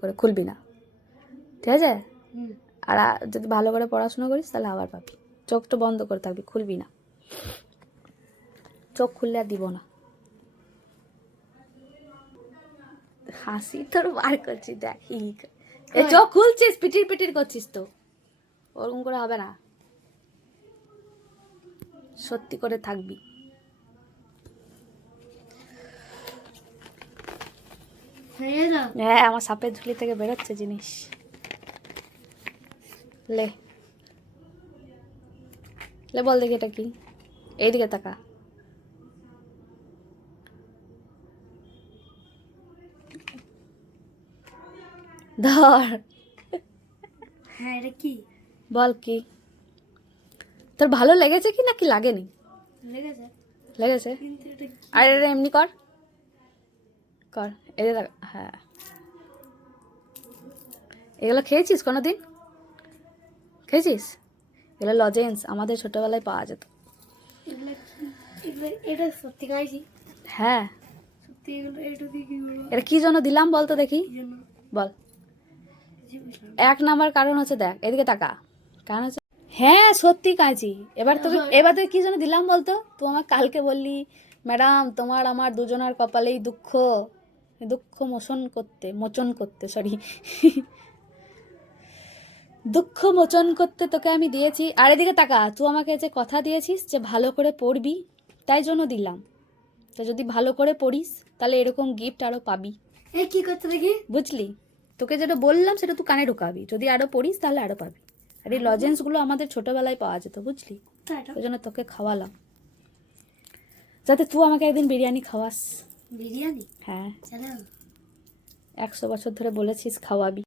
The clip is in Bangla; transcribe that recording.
করে খুলবি না, ঠিক আছে? আর যদি ভালো করে পড়াশোনা করিস তাহলে আবার পাবি। চোখটা বন্ধ করে থাকবি, খুলবি না। চোখ খুললে আর দিব না। হাসি তোর বার করছিস, দেখ চোখ খুলছিস, পিটির পিটির করছিস তো, ওরকম করে হবে না, সত্যি করে থাকবি। হ্যাঁ, আমার সাপের ঝুলি থেকে বেরোচ্ছে জিনিস। লে লে বল দেখি এটা কি। এইদিকে তাকা। ধর। হ্যাঁ, এটা কি? বল কি তোর ভালো লেগেছে কি নাকি লাগেনি? লেগেছে। লেগেছে? কিন্তু এটা কি? আর এটা এমনি কর কর, এদিকে তাকা। হ্যাঁ, এগুলো খেয়েছিস কোনোদিন? খেয়েছিস? এগুলো লজেন্স, আমাদের ছোটবেলায় পাওয়া যেত। এগুলো কি? এটা সত্যি খাইছি? হ্যাঁ। সত্যি এগুলো এটা দিয়ে কি করবো? এটা কি জন্য দিলাম বলতো দেখি, কি জন্য? বল। কিছু বুঝলাম না। এক নাম্বার কারণ হচ্ছে, দেখ এদিকে তাকা, কারণ হচ্ছে, হ্যাঁ সত্যি কাঁচি। এবার তুই কি জন্য দিলাম বলতো? তুই আমার কালকে বললি ম্যাডাম তোমার আমার দুজনার কপালেই দুঃখ, দুঃখ মোচন করতে সরি দুঃখ মোচন করতে তোকে আমি দিয়েছি। আর এদিকে তাকা, তুই আমাকে যে কথা দিয়েছিস যে ভালো করে পড়বি, তাই জন্য দিলাম। তো যদি ভালো করে পড়িস তাহলে এরকম গিফট আরও পাবি। এই কি করতে দেখি? বুঝলি? তোকে যেটা বললাম সেটা তুই কানে ঢুকাবি, যদি আরও পড়িস তাহলে আরও পাবি। আর এই লজেন্সগুলো আমাদের ছোটোবেলায় পাওয়া যেত, বুঝলি? ওই জন্য তোকে খাওয়ালাম, যাতে তুই আমাকে একদিন বিরিয়ানি খাওয়াস। বিরিয়ানি? হ্যাঁ, চলো। 100 বছর ধরে বলেছিস খাওয়াবি।